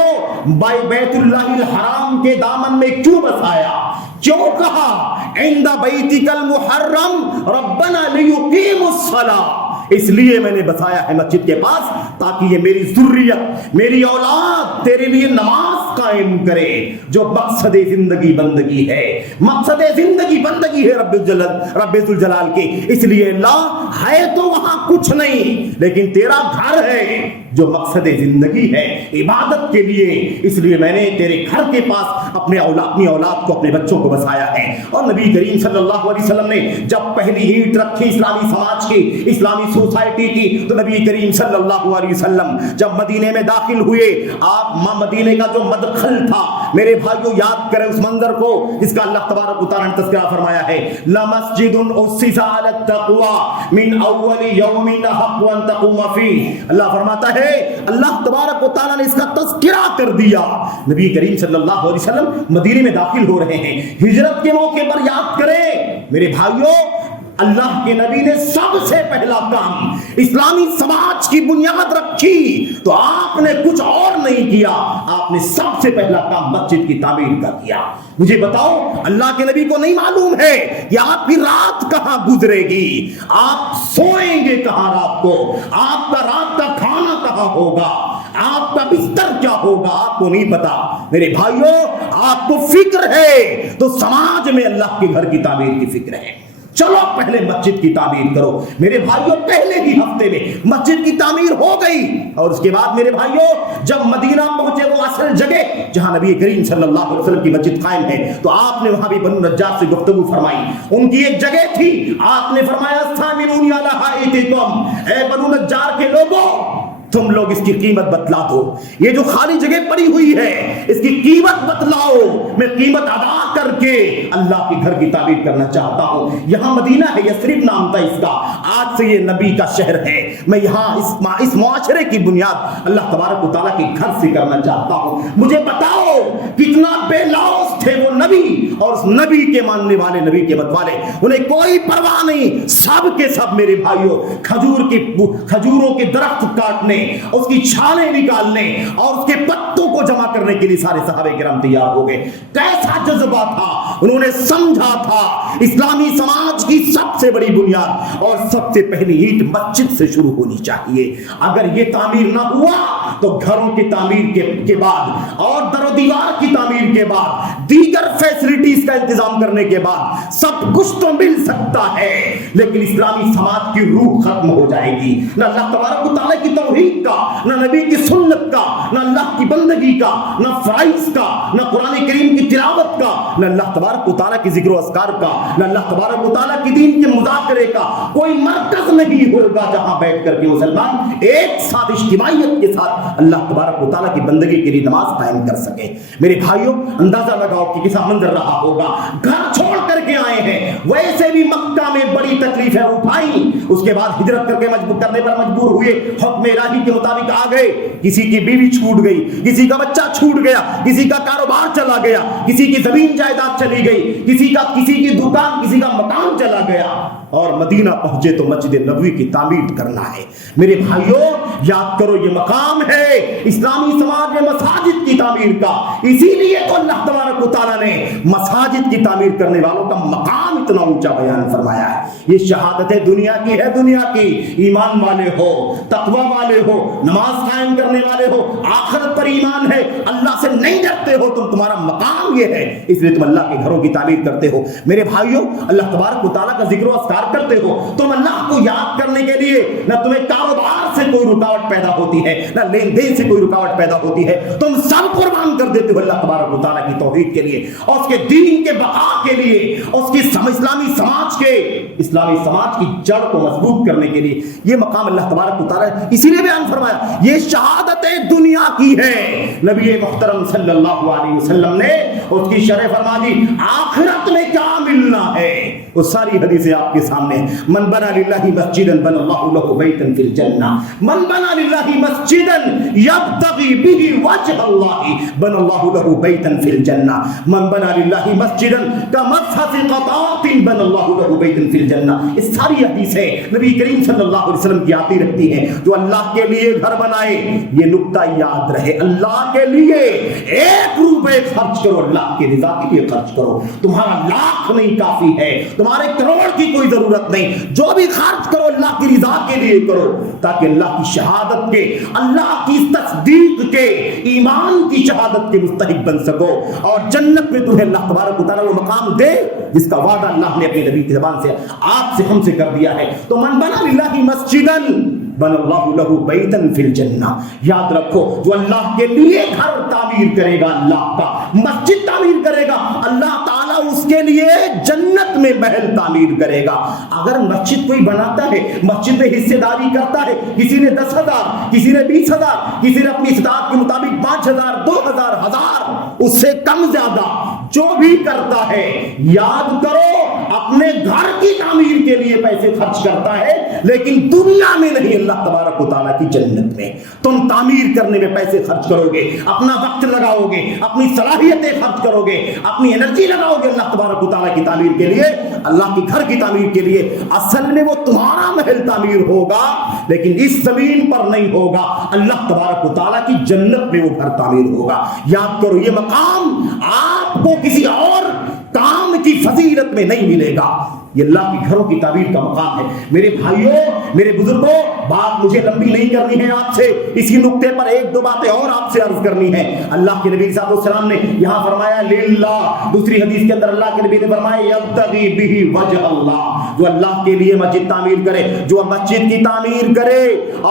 بیت اللہ الحرام کے دامن میں کیوں بسایا؟ کیوں کہا عند بیتک المحرم ربنا لیقیموا الصلاۃ؟ اس لیے میں نے بسایا ہے مسجد کے پاس تاکہ یہ میری ذریت، میری اولاد تیرے لیے نماز قائم کرے، جو مقصد زندگی بندگی ہے، مقصد زندگی بندگی ہے رب ذوالجلال کی۔ اس لیے اللہ ہے تو وہاں کچھ نہیں، لیکن تیرا گھر ہے جو مقصد زندگی ہے عبادت کے لیے، اس لیے میں نے تیرے گھر کے پاس اپنی اولاد کو، اپنے بچوں کو بسایا ہے۔ اور نبی کریم صلی اللہ علیہ وسلم نے جب پہلی اینٹ رکھی اسلامی سماج کی، اسلامی سوسائٹی کی، تو نبی کریم صلی اللہ علیہ وسلم جب مدینے میں داخل ہوئے، آپ مدینے کا جو مدخل تھا، میرے بھائیوں یاد کریں اس منظر کو، جس کا اللہ تبارک و تعالیٰ نے تذکرہ فرمایا ہے، لَمَسْجِدٌ أُسِّسَ عَلَى التَّقْوَى مِنْ أَوَّلِ يَوْمٍ أَحَقُّ أَن تَقُومَ فِيهِ۔ اللہ فرماتا ہے، اللہ تبارک و تعالیٰ نے اس کا تذکرہ کر دیا۔ نبی کریم صلی اللہ علیہ وسلم مدینے میں داخل ہو رہے ہیں، ہجرت کے موقع پر یاد کریں میرے بھائیوں، اللہ کے نبی نے سب سے پہلا کام اسلامی سماج کی بنیاد رکھی، تو آپ نے کچھ اور نہیں کیا، آپ نے سب سے پہلا کام مسجد کی تعمیر کا کیا۔ مجھے بتاؤ، اللہ کے نبی کو نہیں معلوم ہے کہ آپ کی رات کہاں گزرے گی، آپ سوئیں گے کہاں رات کو، آپ کا رات کا کھانا کہاں ہوگا، آپ کا بستر کیا ہوگا، آپ کو نہیں پتا۔ میرے بھائیوں آپ کو فکر ہے تو سماج میں اللہ کے گھر کی تعمیر کی فکر ہے، چلو پہلے مسجد کی تعمیر کرو۔ میرے بھائیوں پہلے ہی ہفتے میں مسجد کی تعمیر ہو گئی، اور اس کے بعد میرے بھائیوں جب مدینہ پہنچے، وہ اصل جگہ جہاں نبی کریم صلی اللہ علیہ وسلم کی مسجد قائم ہے، تو آپ نے وہاں بھی بنو نجار سے گفتگو فرمائی۔ ان کی ایک جگہ تھی، آپ نے فرمایا سامنونی علی حائطکم، اے بنو نجار کے لوگوں تم لوگ اس کی قیمت بتلا دو، یہ جو خالی جگہ پڑی ہوئی ہے اس کی قیمت بتلاؤ، میں قیمت ادا کر کے اللہ کے گھر کی تعمیر کرنا چاہتا ہوں۔ یہاں مدینہ ہے، یثرب نام تھا اس کا، آج سے یہ نبی کا شہر ہے، میں یہاں اس معاشرے کی بنیاد اللہ تبارک و تعالیٰ کے گھر سے کرنا چاہتا ہوں۔ مجھے بتاؤ کتنا بے لوث تھے وہ نبی، اور اس نبی کے ماننے والے، نبی کے مت والے، انہیں کوئی پرواہ نہیں، سب کے سب میرے بھائیوں کھجوروں کے درخت کاٹنے، اس کی چھالیں نکالنے اور اس کے پتوں کو جمع کرنے کے لیے سارے صحابہ کرام تیار ہو گئے۔ کیسا جذبہ تھا، انہوں نے سمجھا تھا اسلامی سماج کی سب سے بڑی بنیاد اور سب سے پہلی اینٹ مسجد سے شروع ہونی چاہیے۔ اگر یہ تعمیر نہ ہوا تو گھروں کی تعمیر کے بعد اور در و دیوار کی تعمیر کے بعد، دیگر فیسلٹیز کا انتظام کرنے کے بعد سب کچھ تو مل سکتا ہے، لیکن اسلامی سماج کی روح ختم ہو جائے گی۔ نہ اللہ تبارک و تعالیٰ کی توحید کا، نہ نبی کی سنت کا، نہ اللہ کی بندگی کا، نہ فرائض کا، نہ قرآن کریم کی تلاوت کا، نہ اللہ تبارک و تعالیٰ کی ذکر و اذکار کا، نہ اللہ تبارک و تعالیٰ کی دین کے مذاکرے کا کوئی مرکز نہیں ہوگا جہاں بیٹھ کر کے مسلمان ایک ساتھ اجتماعیت کے ساتھ اللہ تبارک و تعالیٰ کی بندگی کے لیے نماز قائم کر سکے۔ میرے بھائیوں اندازہ لگاؤ کہ کس منظر رہا ہوگا. گھر چھوڑ کر کے آئے ہیں, ویسے بھی مکہ میں بڑی تکلیفیں اٹھائیں, اس کے بعد ہجرت کر کے کرنے پر مجبور ہوئے, حکم الہی کے مطابق آ گئے. کسی کی بیوی چھوٹ گئی, کسی کا بچہ چھوٹ گیا, کسی کا کاروبار چلا گیا, کسی کی زمین جائیداد چلی گئی, کسی کی دکان, کسی کا مکان چلا گیا, اور مدینہ پہنچے تو مسجد نبوی کی تعمیر کرنا ہے. میرے بھائیوں یاد کرو یہ مقام ہے اسلامی سماج میں مساجد کی تعمیر کا. اسی لیے تو اللہ تبارک و تعالیٰ نے مساجد کی تعمیر کرنے والوں کا مقام اتنا اونچا بیان فرمایا ہے. یہ شہادت دنیا کی ہے, دنیا کی. ایمان والے ہو, تقوی والے ہو, نماز قائم کرنے والے ہو, آخرت پر ایمان ہے, اللہ سے نہیں ڈرتے ہو, تمہارا مقام یہ ہے, اس لیے تم اللہ کے گھروں کی تعمیر کرتے ہو. میرے بھائیوں اللہ تبارک و تعالیٰ کا ذکر و اذکار کرتے ہو, تم اللہ کو یاد کرنے کے لیے نہ تمہیں کاروبار سے کوئی رکاوٹ پیدا ہوتی ہے, نہ لین دین سے کوئی رکاوٹ پیدا ہوتی ہے, تم سب قربان کر دیتے ہو اللہ تبارک و تعالیٰ کی توحید کے لیے, اور اس کے دین کے بقا کے لیے, اس کی اسلامی سماج کی جڑ کو مضبوط کرنے کے لیے. یہ مقام اللہ تبارک و تعالیٰ اسی لیے بیان فرمایا, یہ شہادت دنیا کی ہے. نبی محترم صلی اللہ علیہ وسلم نے اس کی شرح فرما دی, آخرت میں کیا ملنا ہے وہ ساری حدیثیں آپ کے سامنے. من بنا للہ مسجدا بن اللہ لہ بیتا فی الجنہ, من بنا للہ مسجدا یبتغی بہ وجہ اللہ بن اللہ لہ بیتا فی الجنہ, من بنا للہ مسجدا کمصحف قطاط بن اللہ لہ بیتا فی الجنہ. اس ساری حدیثیں نبی کریم صلی اللہ علیہ وسلم کی آتی رہتی ہیں. جو اللہ کے لیے گھر بنائے, یہ نکتہ یاد رہے, اللہ کے لیے 1 روپے خرچ کرو, اللہ کی رضا کے لیے خرچ کرو. تمہارا لاکھ نہیں کافی ہے, تمہارے کروڑ کی کوئی ضرورت نہیں, جو بھی خرچ کرو اللہ کی رضا کے لیے کرو, تاکہ اللہ کی شہادت کے, اللہ کی تصدیق کے, ایمان کی شہادت کے مستحق بن سکو, اور جنت میں تمہیں اللہ تبارک و تعالیٰ وہ مقام دے جس کا وعدہ اللہ نے اپنے نبی کی زبان سے آپ سے ہم سے کر دیا ہے. تو من بنا للہ مسجدا بن اللہ لہ بیتا فی الجنہ. یاد رکھو جو اللہ کے لیے گھر تعمیر کرے گا, اللہ کا مسجد تعمیر کرے گا, اللہ تعالیٰ اس کے لیے جنت میں محل تعمیر کرے گا. اگر مسجد کوئی بناتا ہے, مسجد میں حصے داری کرتا ہے, کسی نے 10,000, کسی نے 20,000, کسی نے اپنی استطاعت کے مطابق 5,000, 2,000, 1,000, اس سے کم زیادہ جو بھی کرتا ہے, یاد کرو اپنے گھر کی تعمیر کے لیے پیسے خرچ کرتا ہے, لیکن دنیا میں نہیں, اللہ تبارک و تعالیٰ کی جنت میں. تم تعمیر کرنے میں پیسے خرچ کرو گے, اپنا وقت لگاؤ گے, اپنی صلاحیتیں خرچ کرو گے, اپنی انرجی لگاؤ گے اللہ تبارک و تعالیٰ کی تعمیر کے لیے, اللہ کے گھر کی تعمیر کے لیے. اصل میں وہ تمہارا محل تعمیر ہوگا, لیکن اس زمین پر نہیں ہوگا, اللہ تبارک و تعالیٰ کی جنت میں وہ گھر تعمیر ہوگا. یاد کرو یہ مقام آپ کو کسی اور کام کی فضیلت میں نہیں ملے گا, یہ اللہ کے گھروں کی تعمیر کا مقام ہے. میرے بھائیوں, میرے بزرگوں, بات مجھے لمبی نہیں کرنی ہے آپ سے, اسی نقطے پر 1-2 باتیں اور آپ سے عرض کرنی ہے. اللہ کے نبی صلی اللہ علیہ وسلم نے یہاں فرمایا للہ, دوسری حدیث کے اندر اللہ کے نبی نے فرمایا یبتغی بہ وجہ اللہ. جو اللہ کے لیے مسجد تعمیر کرے, جو مسجد کی تعمیر کرے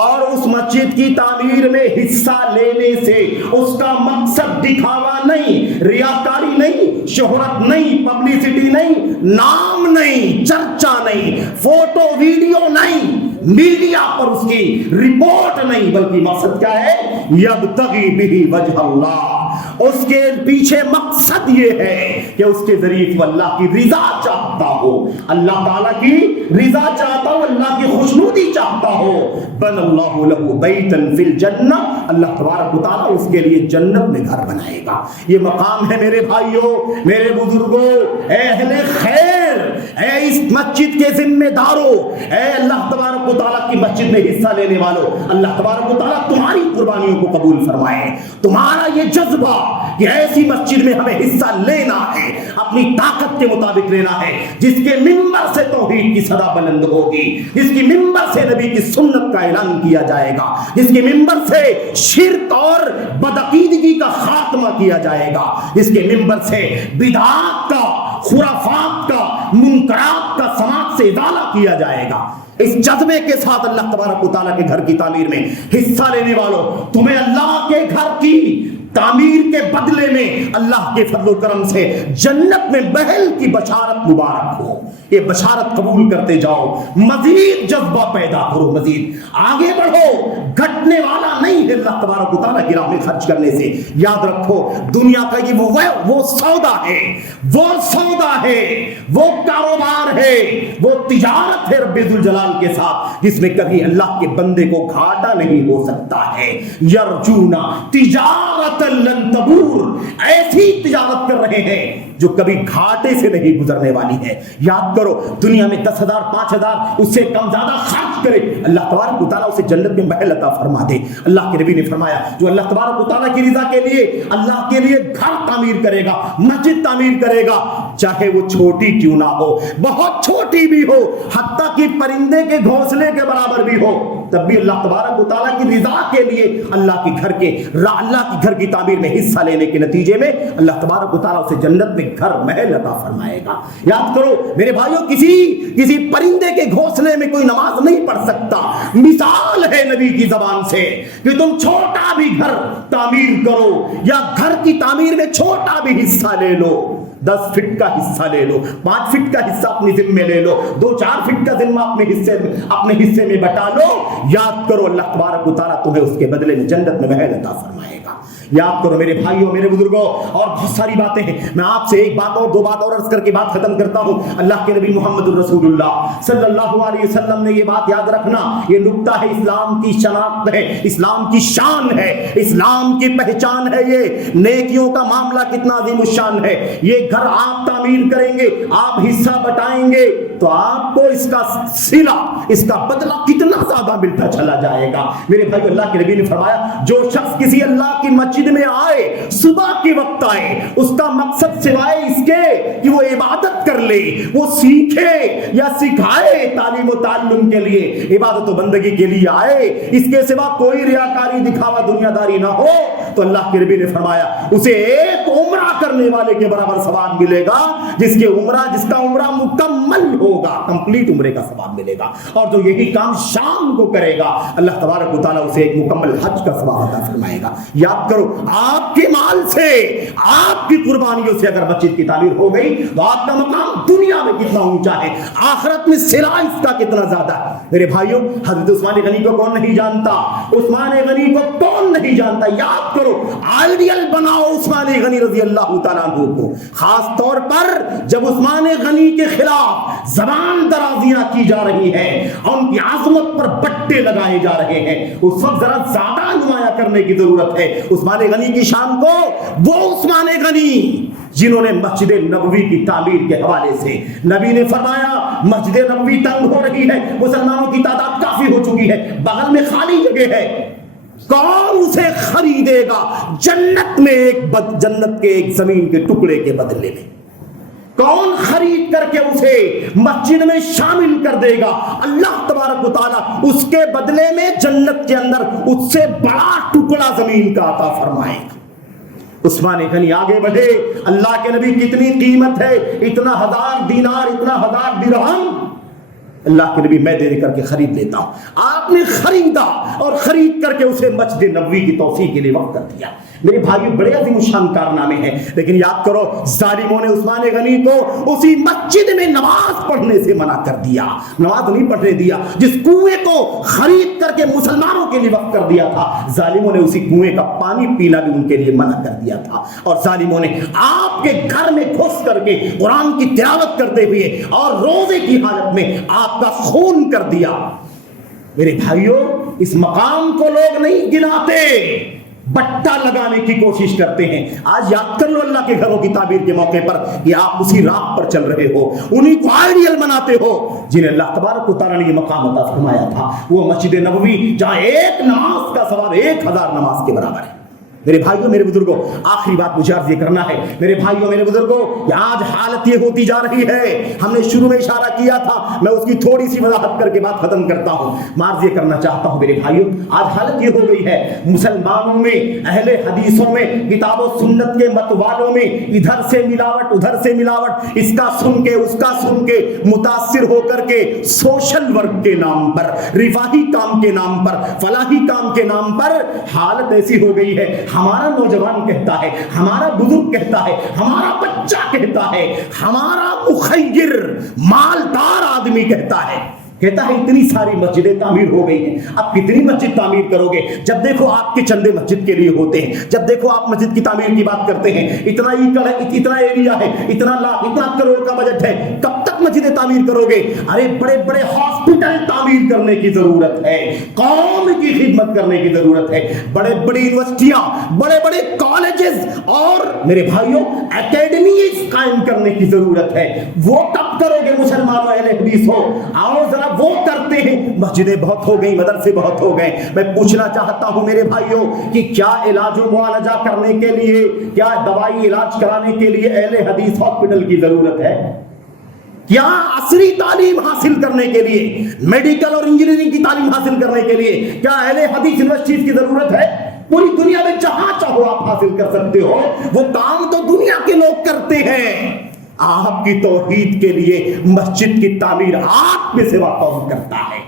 اور اس مسجد کی تعمیر میں حصہ لینے سے اس کا مقصد دکھاوا نہیں, ریاکاری نہیں, شہرت نہیں, پبلسٹی نہیں, نام نہیں, چرچا نہیں, فوٹو ویڈیو نہیں, میڈیا پر اس کی رپورٹ نہیں, بلکہ مقصد کیا ہے, یبتغی بہ وجہ اللہ. اس کے پیچھے مقصد یہ ہے کہ اس کے ذریعے وہ اللہ کی رضا چاہتا ہو, اللہ تعالیٰ کی رضا چاہتا ہو, اللہ کی خوشنودی چاہتا ہو. بن اللہ لہ بیتا فی الجنہ, اللہ تبارک و تعالیٰ اس کے لیے جنت میں گھر بنائے گا. یہ مقام ہے میرے بھائیوں, میرے بزرگوں, اے اہل خیر, اے اس مسجد کے ذمہ داروں, اے اللہ تبارک و تعالیٰ کی مسجد میں حصہ لینے والوں, اللہ تبارک و تعالیٰ تمہاری قربانیوں کو قبول فرمائے. تمہارا یہ جذبہ کہ ایسی مسجد میں ہمیں حصہ لینا ہے, اپنی طاقت کے مطابق لینا ہے, جس کے منبر سے توحید کی صدا بلند ہوگی, جس کی منبر سے نبی کی سنت کا اعلان کیا جائے گا, جس کے منبر سے شرک اور بدعقیدگی کا خاتمہ کیا جائے گا, جس کے منبر سے بدعات کا, خرافات کا, منکرات کا سماج سے ازالہ کیا جائے گا. اس جذبے کے ساتھ اللہ تبارک و تعالیٰ کے گھر کی تعمیر میں حصہ لینے والوں, تمہیں اللہ کے گھر کی تعمیر کے بدلے میں اللہ کے فضل و کرم سے جنت میں محل کی بشارت مبارک ہو. یہ بشارت قبول کرتے جاؤ, مزید جذبہ پیدا کرو, مزید آگے بڑھو, گھٹنے والا نہیں ہے اللہ تبارک و تعالیٰ کی راہ میں خرچ کرنے سے. یاد رکھو دنیا کا یہ وہ سودا ہے، وہ سودا ہے، وہ کاروبار ہے، وہ تجارت ہے رب ذوالجلال کے ساتھ، جس میں کبھی اللہ کے بندے کو گھاٹا نہیں ہو سکتا ہے. یرجونا تجارت لن تبور، ایسی تجارت کر رہے ہیں جو کبھی گھاٹے سے نہیں گزرنے والی ہے. یاد کرو دنیا میں 10,000 5,000 اس سے کم زیادہ خرچ کرے، اللہ تبارک و تعالیٰ اسے جنت میں محل عطا فرما دے. اللہ کے نبی نے فرمایا جو اللہ تبارک و تعالیٰ کی رضا کے لیے اللہ کے لیے گھر تعمیر کرے گا، مسجد تعمیر کرے گا، چاہے وہ چھوٹی کیوں نہ ہو، بہت چھوٹی بھی ہو، حتیٰ کہ پرندے کے گھونسلے کے برابر بھی ہو، تب بھی اللہ تبارک و تعالیٰ کی رضا کے لیے اللہ کے گھر کی تعمیر میں حصہ لینے کے نتیجے میں اللہ تبارک و تعالیٰ اسے جنت میں گھر محل عطا فرمائے گا. یاد کرو میرے بھائیوں کسی پرندے کے گھونسلے میں کوئی نماز نہیں پڑھ سکتا. مثال ہے نبی کی زبان سے کہ تم چھوٹا بھی گھر تعمیر کرو یا گھر کی تعمیر میں چھوٹا بھی حصہ لے لو، 10 فٹ کا حصہ لے لو، 5 فٹ کا حصہ اپنے ذمے لے لو، 2-4 فٹ کا ذمہ اپنے حصے میں بٹا لو. یاد کرو اللہ تبارک و تعالیٰ تمہیں اس کے بدلے میں جنت میں محل عطا فرمائے گا. یاد کرو میرے بھائیوں میرے بزرگوں، اور بہت ساری باتیں ہیں، میں آپ سے ایک بات اور 2 بات اور عرض کر کے بات ختم کرتا ہوں. اللہ کے نبی محمد الرسول اللہ صلی اللہ علیہ وسلم نے یہ بات یاد رکھنا، یہ نکتہ ہے، اسلام کی شناخت ہے، اسلام کی شان ہے، اسلام کی پہچان ہے. یہ نیکیوں کا معاملہ کتنا عظیم الشان ہے. یہ گھر آپ تعمیر کریں گے، آپ حصہ بٹائیں گے تو آپ کو اس کا صلہ، اس کا بدلہ کتنا زیادہ ملتا چلا جائے گا. میرے بھائی اللہ کے نبی نے فرمایا جو شخص کسی اللہ کی مسجد میں آئے، صبح کے وقت آئے، اس کا مقصد سوائے اس کے کہ وہ عبادت کر لے، وہ سیکھے یا سکھائے، تعلیم و تعلم کے لیے، عبادت و بندگی کے لیے آئے، اس کے سوا کوئی ریاکاری دکھاوا دنیا داری نہ ہو، تو اللہ کے نبی نے فرمایا اسے ایک عمرہ کرنے والے کے برابر ثواب ملے گا، جس کا عمرہ مکمل ہوگا، کمپلیٹ عمرے کا ثواب ملے گا. اور جو یہی کام شام کو کرے گا اللہ تبارک و تعالیٰ اسے ایک مکمل حج کا ثواب عطا فرمائے گا. یاد کرو آپ کے مال سے، آپ کی قربانیوں سے اگر مسجد کی تعمیر ہو گئی تو آپ کا مقام دنیا میں کتنا اونچا ہے، آخرت میں صلہ اس کا کتنا زیادہ ہے. میرے بھائیوں حضرت عثمان غنی کو کون نہیں جانتا؟ عثمان غنی کو کون نہیں جانتا؟ یاد کرو آئیڈیل بناؤ عثمان غنی رضی اللہ تعالیٰ عنہ کو، خاص طور پر جب عثمان غنی کے خلاف زبان درازیاں کی جا رہی ہیں اور ان کی عظمت پر بٹے لگائے جا رہے ہیں، اس وقت ذرا زیادہ نمایاں کرنے کی ضرورت ہے عثمان غنی کی شان کو. وہ عثمان غنی جنہوں نے مسجد نبوی کی تعمیر کے حوالے سے، نبی نے فرمایا مسجد نبوی تنگ ہو رہی ہے، مسلمانوں کی تعداد کافی ہو چکی ہے، بغل میں خالی جگہ ہے، کون اسے خریدے گا جنت کے ایک زمین کے ٹکڑے کے بدلے میں؟ کون خرید کر کے اسے مسجد میں شامل کر دے گا؟ اللہ تبارک و تعالیٰ اس کے بدلے میں جنت کے اندر اس سے بڑا ٹکڑا زمین کا عطا فرمائے گا. عثمان غنی آگے بڑھے، اللہ کے نبی کتنی قیمت ہے، اتنا 1000 دینار، اتنا 1000 درہم، اللہ کے نبی میں دے کر کے خرید لیتا ہوں. آپ نے خریدا اور خرید کر کے اسے مسجد نبوی کی توسیع کے لیے وقف کر دیا. میرے بھائی بڑے عظیم شان کارنامے ہیں، لیکن یاد کرو ظالموں نے عثمان غنی کو اسی مسجد میں نماز پڑھنے سے منع کر دیا، نماز نہیں پڑھنے دیا. جس کنویں کو خرید کر کے مسلمانوں کے لیے وقف کر دیا تھا، ظالموں نے اسی کنویں کا پانی پینا بھی ان کے لیے منع کر دیا تھا. اور ظالموں نے آپ کے گھر میں گھس کر کے قرآن کی تلاوت کرتے ہوئے اور روزے کی حالت میں آپ کا خون کر دیا. میرے بھائیوں اس مقام کو لوگ نہیں گناتے، بٹا لگانے کی کوشش کرتے ہیں. آج یاد کر لو اللہ کے گھروں کی تعبیر کے موقع پر کہ آپ اسی راہ پر چل رہے ہو، انہی کو آئیڈیل بناتے ہو جنہیں اللہ تبارک و تعالیٰ نے یہ مقام عطا فرمایا تھا. وہ مسجد نبوی جہاں ایک نماز کا ثواب 1000 نماز کے برابر ہے. میرے بھائیوں میرے بزرگوں آخری بات مجھے عرض یہ کرنا ہے، میرے بھائیوں میرے بزرگوں کہ آج حالت یہ ہوتی جا رہی ہے، ہم نے شروع میں اشارہ کیا تھا، میں اس کی تھوڑی سی وضاحت کر کے بات ختم کرتا ہوں. میں عرض یہ کرنا چاہتا ہوں میرے بھائیوں آج حالت یہ ہو گئی ہے مسلمانوں میں، اہل حدیثوں میں، کتاب و سنت کے مت والوں میں ادھر سے ملاوٹ ادھر سے ملاوٹ، اس کا سن کے اس کا سن کے متاثر ہو کر کے سوشل ورک کے نام پر، رفاہی کام کے نام پر، فلاحی کام کے نام پر حالت ایسی ہو گئی ہے. ہمارا نوجوان کہتا ہے، ہمارا بزرگ کہتا ہے، ہمارا بچہ کہتا ہے، ہمارا مخیر مالدار آدمی کہتا ہے کہتا ہے اتنی ساری مسجدیں تعمیر ہو گئی ہیں، اب کتنی مسجد تعمیر کرو گے؟ جب دیکھو آپ کے چندے مسجد کے لیے ہوتے ہیں، جب دیکھو آپ مسجد کی تعمیر کی بات کرتے ہیں، اتنا ایکڑ ہے، اتنا ایریا ہے، اتنا لاکھ، اتنا کروڑ کا بجٹ ہے، کب تک مسجدیں تعمیر کرو گے؟ ارے بڑے بڑے ہاسپٹل تعمیر کرنے کی ضرورت ہے، قوم کی خدمت کرنے کی ضرورت ہے، بڑے بڑی یونیورسٹیاں، بڑے بڑے کالجز اور میرے بھائیوں اکیڈمیز قائم کرنے کی ضرورت ہے۔ وہ کب کرو گے مسلمانوں اہل حدیث ہو؟ آؤ ذرا وہ کرتے ہیں۔ مسجدیں بہت ہو گئی، مدرسے بہت ہو گئے۔ میں پوچھنا چاہتا ہوں میرے بھائیوں کہ کیا علاج و معالجہ کرنے کے لیے، کیا دوائی علاج کرانے کے لیے اہل حدیث ہاسپٹل کی ضرورت ہے؟ کیا عصری تعلیم حاصل کرنے کے لیے، میڈیکل اور انجینئرنگ کی تعلیم حاصل کرنے کے لیے کیا اہل حدیث یونیورسٹیز کی ضرورت ہے؟ پوری دنیا میں جہاں چاہو آپ حاصل کر سکتے ہو، وہ کام تو دنیا کے لوگ کرتے ہیں۔ آپ کی توحید کے لیے مسجد کی تعمیر آپ میں سے کون کرتا ہے؟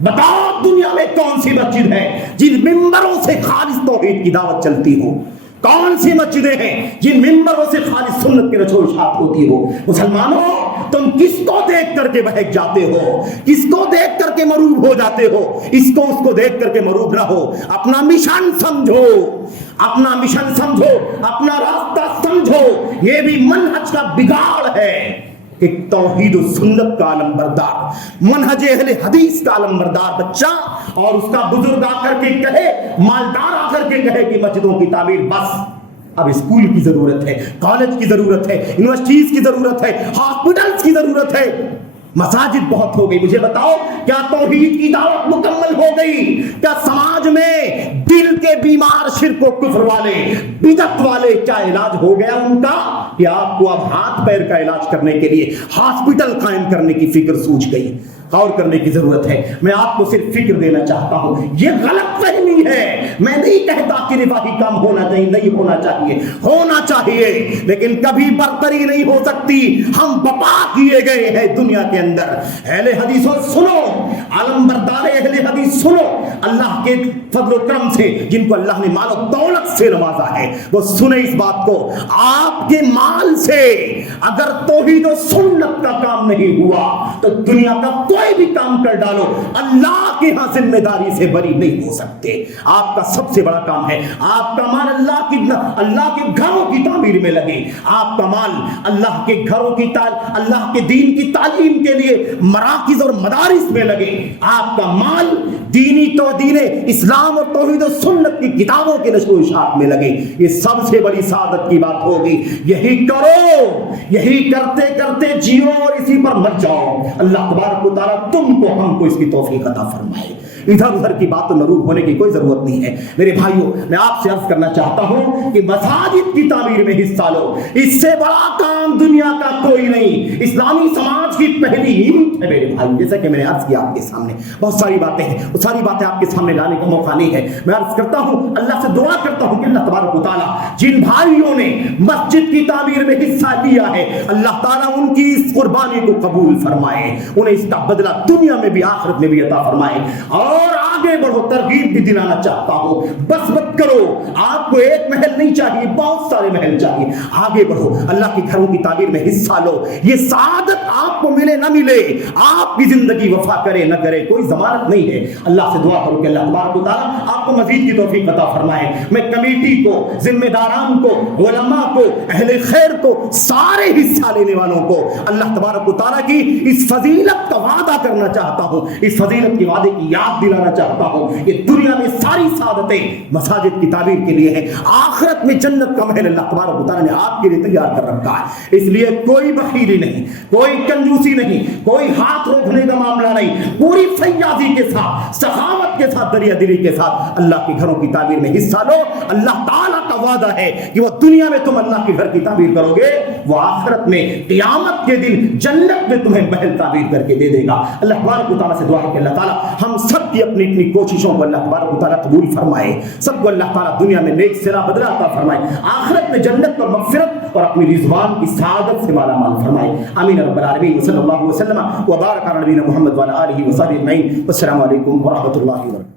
بتاؤ دنیا میں کون سی مسجد ہے جن ممبروں سے خالص توحید کی دعوت چلتی ہو؟ کون سی مسجدیں ہیں جن ممبروں سے خالص سنت کی نشر و اشاعت ہوتی ہو؟ مسلمانوں، تم کس کو دیکھ کر کے بہک جاتے ہو؟ کس کو دیکھ کر کے مروب ہو جاتے ہو؟ اس کو دیکھ کر کے مروب نہ ہو۔ اپنا مشن سمجھو، اپنا مشن سمجھو، اپنا راستہ سمجھو۔ یہ بھی منہج کا بگاڑ ہے کہ توحید و سنت کا علم بردار، منہج اہل حدیث کا علم بردار بچہ اور اس کا بزرگ آ کر کے کہے، مالدار آ کر کے کہے کہ مسجدوں کی تعمیر بس۔ اب اسکول کی ضرورت ہے، کالج کی ضرورت ہے، یونیورسٹیز کی ضرورت ہے، ہاسپٹلز کی ضرورت ہے، مساجد بہت ہو گئی۔ مجھے بتاؤ کیا توحید کی دعوت مکمل ہو گئی؟ کیا سماج میں دل کے بیمار، شرک و کفر والے، بدعت والے کیا علاج ہو گیا ان کا؟ کہ آپ کو اب ہاتھ پیر کا علاج کرنے کے لیے ہاسپٹل قائم کرنے کی فکر سوچ گئی؟ غور کرنے کی ضرورت ہے۔ میں آپ کو صرف فکر دینا چاہتا ہوں، یہ غلط فہمی ہے۔ میں نہیں کہتا کہ رفاہی کام ہونا چاہیے، نہیں ہونا چاہیے، ہونا چاہیے، لیکن کبھی برتری نہیں ہو سکتی۔ ہم بپا کیے گئے ہیں دنیا کے اندر۔ اہل حدیثوں سنو، علم بردار اہل حدیث سنو، اللہ کے فضل و کرم سے جن کو اللہ نے مال و دولت سے نوازا ہے وہ سنیں اس بات کو، آپ کے مال سے اگر توحید و سنت کا کام نہیں ہوا تو دنیا کا کوئی بھی کام کر ڈالو، اللہ کی ہاں ذمہ داری سے بری نہیں ہو سکتے۔ آپ کا سب سے بڑا کام ہے آپ کا مال اللہ کے گھروں کی تعمیر میں لگے، آپ کا مال اللہ کے گھروں کی اللہ کے دین کی تعلیم کے لیے مراکز اور مدارس میں لگے، آپ کا مال دین اسلام اور توحید و سنت کی کتابوں کے نشر و اشاعت میں لگے۔ یہ سب سے بڑی سعادت کی بات ہوگی۔ یہی کرو، یہی کرتے کرتے جیو اور اسی پر مت جاؤ۔ اللہ تبارک و تعالیٰ تم کو ہم کو اس کی توفیق عطا فرمائے۔ ادھر ادھر کی باتوں میں مروب ہونے کی کوئی ضرورت نہیں ہے۔ میرے بھائیوں، میں آپ سے عرض کرنا چاہتا ہوں کہ مساجد کی تعمیر میں حصہ لو، اس سے بڑا کام دنیا کا کوئی نہیں۔ اسلامی سماج کی پہلی یونٹ ہے میرے بھائی، جیسا کہ میں نے عرض کیا آپ کے سامنے بہت ساری باتیں ہیں، وہ ساری باتیں آپ کے سامنے لانے کا موقع نہیں ہے۔ میں عرض کرتا ہوں، اللہ سے دعا کرتا ہوں کہ اللہ تبارک و تعالیٰ جن بھائیوں نے مسجد کی تعمیر میں حصہ لیا ہے، اللہ تعالیٰ ان کی اس قربانی کو قبول فرمائے، انہیں اس کا بدلہ دنیا میں بھی آخرت میں بھی عطا فرمائے۔ اور آگے بڑھو، ترغیب بھی دلانا چاہتا ہوں، بس مت کرو، آپ کو ایک محل نہیں چاہیے، بہت سارے محل چاہیے۔ آگے بڑھو، اللہ کے گھروں کی تعمیر میں حصہ لو۔ یہ سعادت آپ کو ملے نہ ملے، آپ کی زندگی وفا کرے نہ کرے، کوئی ضمانت نہیں ہے۔ اللہ سے دعا کرو کہ اللہ تبارک و تعالیٰ آپ کو مزید کی توفیق عطا فرمائے۔ میں کمیٹی کو، ذمہ داران کو، علماء کو، اہل خیر کو، سارے حصہ لینے والوں کو اللہ تبارک و تعالیٰ کی اس فضیلت کا وعدہ کرنا چاہتا ہوں، اس فضیلت کے وعدے کی یاد دلانا چاہتا ہوں کہ دنیا میں ساری سعادتیں مساجد کی تعمیر کے لیے ہیں، آخرت میں جنت کا محل اللہ تبارک و تعالیٰ نے آپ کے لیے تیار کر رکھا ہے۔ اس لیے کوئی بخیلی نہیں، کوئی کنجوسی نہیں، کوئی ہاتھ روکنے کا معاملہ نہیں، پوری فیاضی کے ساتھ، سخاوت کے ساتھ، دریا دلی کے ساتھ اللہ کے گھروں کی تعمیر میں حصہ لو۔ اللہ تعالیٰ کا وعدہ ہے کہ وہ دنیا میں تم اللہ کے گھر کی تعمیر کرو گے، وہ آخرت میں قیامت کے دن جنت میں تمہیں محل تعمیر کر کے دے دے گا۔ اللہ تبارک و تعالیٰ سے دعا ہے کہ اللہ تعالیٰ ہم سب کی اپنی اپنی کوششوں کو اللہ تبارک و تعالیٰ قبول فرمائے، سب کو اللہ تعالیٰ دنیا میں نیک صلہ بدلہ عطا فرمائے، آخرت میں جنت اور مغفرت اور اپنی رضوان کی سعادت سے مالا مال فرمائے۔ آمین رب العالمین، صلی اللہ وسلم وبارک علی نبینا محمد وعلی آلہ وصحبہ اجمعین۔ السلام علیکم ورحمۃ اللہ وبرکاتہ۔